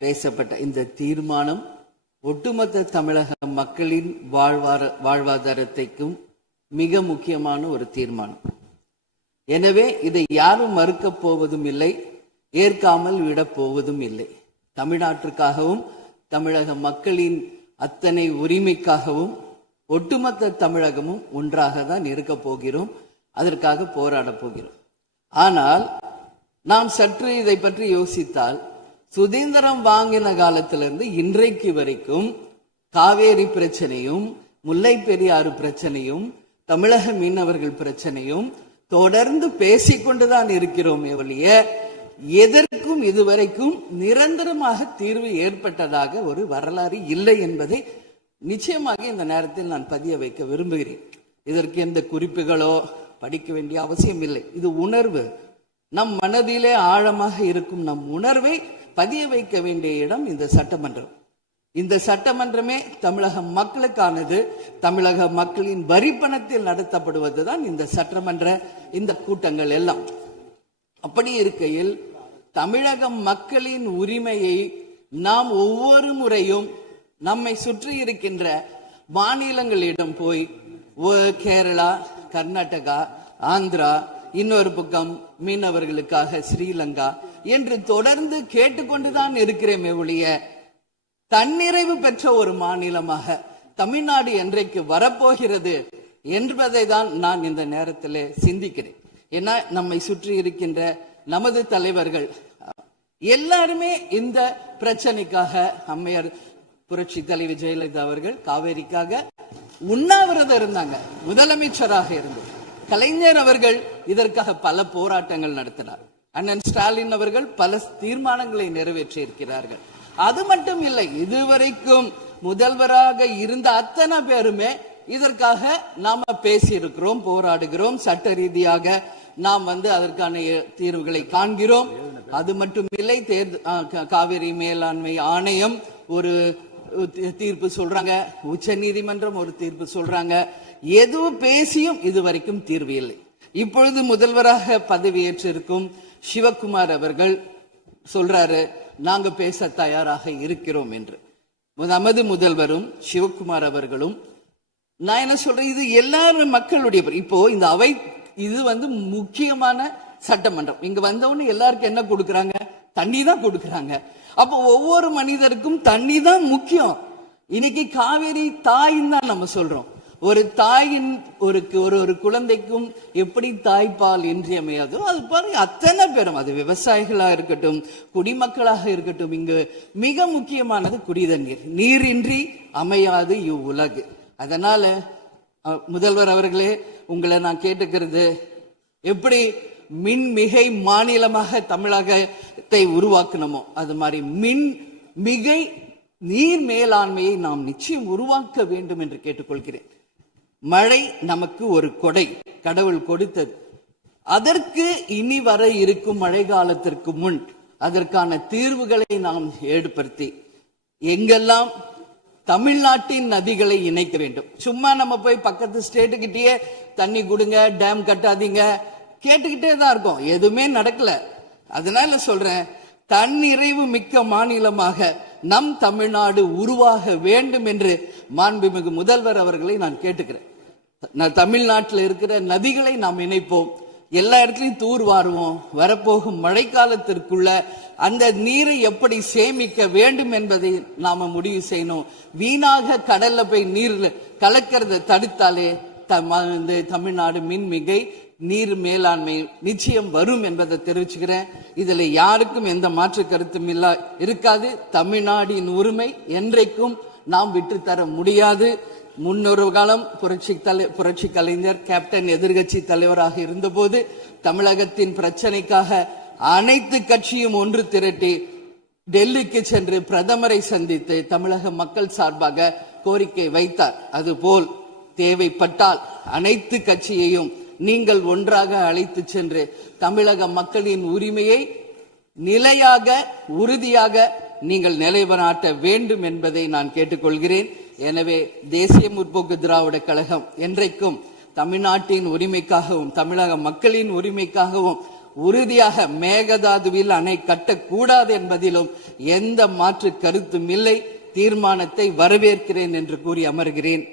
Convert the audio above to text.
பேசப்பட்ட இந்த தீர்மானம் ஒட்டுமொத்த தமிழக மக்களின் வாழ்வாதாரத்தைக்கும் மிக முக்கியமான ஒரு தீர்மானம். எனவே இதை யாரும் மறுக்கப் போவதும் இல்லை, ஏற்காமல் விடப் போவதும் இல்லை. தமிழ்நாட்டிற்காகவும் தமிழக மக்களின் அத்தனை உரிமைக்காகவும் ஒட்டுமொத்த தமிழகமும் ஒன்றாக தான் இருக்க போகிறோம், அதற்காக போராட போகிறோம். ஆனால் நாம் சற்று இதை பற்றி யோசித்தால், சுதந்திரம் வாங்கின காலத்திலிருந்து இன்றைக்கு வரைக்கும் காவேரி பிரச்சனையும் முல்லை பெரியாறு பிரச்சனையும் தமிழக மீனவர்கள் பிரச்சனையும் தொடர்ந்து பேசிக்கொண்டுதான் இருக்கிறோமே ஒழிய எதற்கும் இதுவரைக்கும் நிரந்தரமாக தீர்வு ஏற்பட்டதாக ஒரு வரலாறு இல்லை என்பதை நிச்சயமாக இந்த நேரத்தில் நான் பதிய வைக்க விரும்புகிறேன். இதற்கு எந்த குறிப்புகளோ படிக்க வேண்டிய அவசியம் இல்லை. இது உணர்வு, நம் மனதிலே ஆழமாக இருக்கும் நம் உணர்வை பதிய வைக்க வேண்டிய இடம் இந்த சட்டமன்றம். இந்த சட்டமன்றமே தமிழக மக்களுக்கானது. தமிழக மக்களின் வரிப்பணத்தில் நடத்தப்படுவதுதான் இந்த சட்டமன்ற இந்த கூட்டங்கள் எல்லாம். அப்படி இருக்கையில் தமிழக மக்களின் உரிமையை நாம் ஒவ்வொரு முறையும் நம்மை சுற்றி இருக்கின்ற மாநிலங்களிடம் போய் கேரளா, கர்நாடகா, ஆந்திரா, இன்னொரு பக்கம் மீனவர்களுக்காக ஸ்ரீலங்கா என்று தொடர்ந்து கேட்டுக்கொண்டுதான் இருக்கிறேமே ஒழிய தன்னிறைவு பெற்ற ஒரு மாநிலமாக தமிழ்நாடு என்றைக்கு வரப்போகிறது என்பதை தான் நான் இந்த நேரத்தில் சிந்திக்கிறேன். ஏன்னா நம்மை சுற்றி இருக்கின்ற நமது தலைவர்கள் எல்லாருமே இந்த பிரச்சனைக்காக, அம்மையார் புரட்சி தலைவி ஜெயலலிதா அவர்கள் காவேரிக்காக உண்ணாவிரதம் இருந்தாங்க, முதலமைச்சராக இருந்தது. கலைஞர் அவர்கள் இதற்காக பல போராட்டங்கள் நடத்தினார். அண்ணன் ஸ்டாலின் அவர்கள் பல தீர்மானங்களை நிறைவேற்றி இருக்கிறார்கள். அது மட்டும் இல்லை, இதுவரைக்கும் முதல்வராக இருந்த அத்தனை பேருமே இதற்காக நாம பேசி இருக்கிறோம், போராடுகிறோம், சட்ட ரீதியாக நாம் அதற்கான தீர்வுகளை காண்கிறோம். அது மட்டும் இல்லை, காவிரி மேலாண்மை ஆணையம் ஒரு தீர்ப்பு சொல்றாங்க, உச்ச நீதிமன்றம் ஒரு தீர்ப்பு சொல்றாங்க. எதுவும் பேசியும் இதுவரைக்கும் தீர்வு இல்லை. இப்பொழுது முதல்வராக பதவியேற்றிருக்கும் சிவகுமார் அவர்கள் சொல்றாரு, நாங்க பேச தயாராக இருக்கிறோம் என்று. நமது முதல்வரும் சிவகுமார் அவர்களும், நான் என்ன சொல்றேன், இது எல்லாரும் மக்களுடைய, இப்போ இந்த அவை இது முக்கியமான சட்டமன்றம். இங்க வந்தவொன்னு எல்லாருக்கும் என்ன கொடுக்கறாங்க? தண்ணி தான் கொடுக்கறாங்க. அப்போ ஒவ்வொரு மனிதருக்கும் தண்ணி தான் முக்கியம். இன்னைக்கு காவேரி தாயின்னு தான் நம்ம சொல்றோம். ஒரு தாயின் ஒரு குழந்தைக்கும் எப்படி தாய்ப்பால் இன்றியமையாதோ அது பாருங்க, அத்தனை பேரும், அது விவசாயிகளாக இருக்கட்டும், குடிமக்களாக இருக்கட்டும், இங்கு மிக முக்கியமானது குடிதண்ணீர். நீரின்றி அமையாது இவ்வுலகு. அதனால முதல்வர் அவர்களே, உங்களை நான் கேட்டுக்கிறது, எப்படி மின்மிகை மாநிலமாக தமிழகத்தை உருவாக்கணுமோ அது மாதிரி மின்மிகை நீர் மேலாண்மையை நாம் நிச்சயம் உருவாக்க வேண்டும் என்று கேட்டுக்கொள்கிறேன். மழை நமக்கு ஒரு கொடை, கடவுள் கொடுத்தது. அதற்கு இனி வர இருக்கும் மழை காலத்திற்கு முன் அதற்கான தீர்வுகளை நாம் ஏற்படுத்தி எங்கெல்லாம் தமிழ்நாட்டின் நதிகளை இணைக்க வேண்டும். சும்மா நம்ம போய் பக்கத்து ஸ்டேட்டுக்கிட்டே தண்ணி கொடுங்க, டேம் கட்டாதீங்க கேட்டுக்கிட்டே தான் இருக்கோம், எதுவுமே நடக்கல. அதனால சொல்றேன், தன்னிறைவு மிக்க மாநிலமாக நம் தமிழ்நாடு உருவாக வேண்டும் என்று மாண்புமிகு முதல்வர் அவர்களை நான் கேட்டுக்கிறேன். தமிழ்நாட்டில் இருக்கிற நதிகளை நாம் இணைப்போம், எல்லா இடத்துலையும் தூர்வாருவோம். வரப்போகும் மழைக்காலத்திற்குள்ள அந்த நீரை எப்படி சேமிக்க வேண்டும் என்பதை நாம முடிவு செய்யணும். வீணாக கடல்ல போய் நீர் கலக்கிறத தடுத்தாலே தமிழ்நாடு மின்மிகை நீர் மேலாண்மை நிச்சயம் வரும் என்பதை தெரிவிச்சுக்கிறேன். இதுல யாருக்கும் எந்த மாற்று கருத்தும் இருக்காது. தமிழ்நாடின் உரிமை என்றைக்கும் நாம் விட்டுத்தர முடியாது. முன்னொரு காலம் புரட்சி கலைஞர் கேப்டன் எதிர்கட்சி தலைவராக இருந்தபோது தமிழகத்தின் பிரச்சனைக்காக அனைத்து கட்சியும் ஒன்று திரட்டி டெல்லிக்கு சென்று பிரதமரை சந்தித்து தமிழக மக்கள் சார்பாக கோரிக்கை வைத்தார். அதுபோல் தேவைப்பட்டால் அனைத்து கட்சியையும் நீங்கள் ஒன்றாக அழைத்து சென்று தமிழக மக்களின் உரிமையை நிலையாக உறுதியாக நீங்கள் நிலைநாட்ட வேண்டும் என்பதை நான் கேட்டுக்கொள்கிறேன். எனவே தேசிய முற்போக்கு திராவிட கழகம் என்றைக்கும் தமிழ்நாட்டின் உரிமைக்காகவும் தமிழக மக்களின் உரிமைக்காகவும் உறுதியாக மேகதாதுவில் அணை கட்டக்கூடாது என்பதிலும் எந்த மாற்று கருத்தும் இல்லை. தீர்மானத்தை வரவேற்கிறேன் என்று கூறி அமர்கிறேன்.